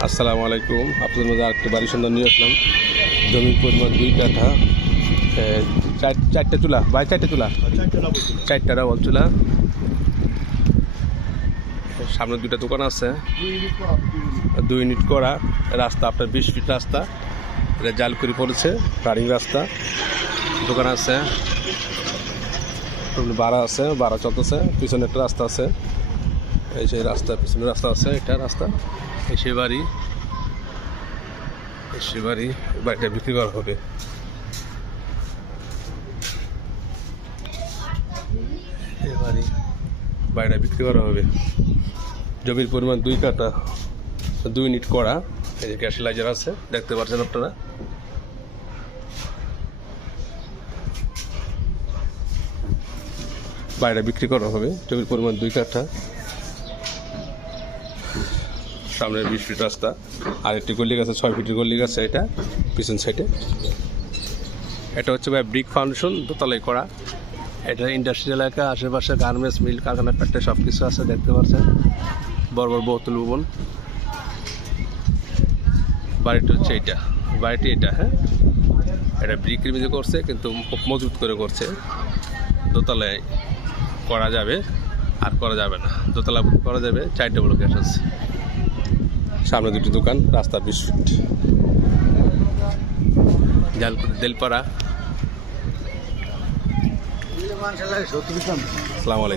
আসসালামু আলাইকুম। আপনাদের মধ্যে আরেকটি বাড়ি সন্ধান নিয়ে আসলাম। জমির পরিমাণ 2 কাঠা, চারটা চুলা, ভাই চারটা চুলা, চারটা ডাবল চুলা, সামনে 2টা দোকান আছে, 2 ইউনিট করা রাস্তা, আপনার 20 ফিট রাস্তা, এটা জাল করে পড়েছে, রানিং রাস্তা, দোকান আছে, ভাড়া আছে, ভাড়া চলতেছে, পিছনে একটা রাস্তা আছে, এই যে রাস্তা, পিছনে রাস্তা আছে, এটা রাস্তা, এসে বাড়ি, বাড়িটা বিক্রি করা হবে। বাড়িটা বিক্রি করা হবে। জমির পরিমাণ 2 কাঠা, 2 ইউনিট করা, এই যে গ্যাস লাইজার আছে, দেখতে পাচ্ছেন আপনারা। বাড়িটা বিক্রি করা হবে। জমির পরিমাণ 2 কাঠা, সামনে 20 ফিট রাস্তা, আর একটি গল্লি আছে, 6 ফিটের গল্লি আছে, এটা পিছন সাইডে। এটা হচ্ছে ভাই ব্রিক ফাউন্ডেশন, দোতলায় করা। এটা ইন্ডাস্ট্রিয়াল এলাকা, আশেপাশে গার্মেন্টস, মিল, কারখানা, ফ্যাক্টরি সব কিছু আছে, দেখতে পাচ্ছেন। বড় বড় বহুতল ভবন। বাড়িটা হচ্ছে এইটা, বাড়িটি এটা। হ্যাঁ, এটা ব্রিকের মধ্যে করছে, কিন্তু খুব মজবুত করে করছে। দোতলায় করা যাবে, আর করা যাবে না। দোতলা করা যাবে, 4টে বড় গ্যাস আছে, সামনে 2টি দোকান, রাস্তা 20 ফিট, জালকুটি দেলপাড়া। আসসালামু আলাইকুম।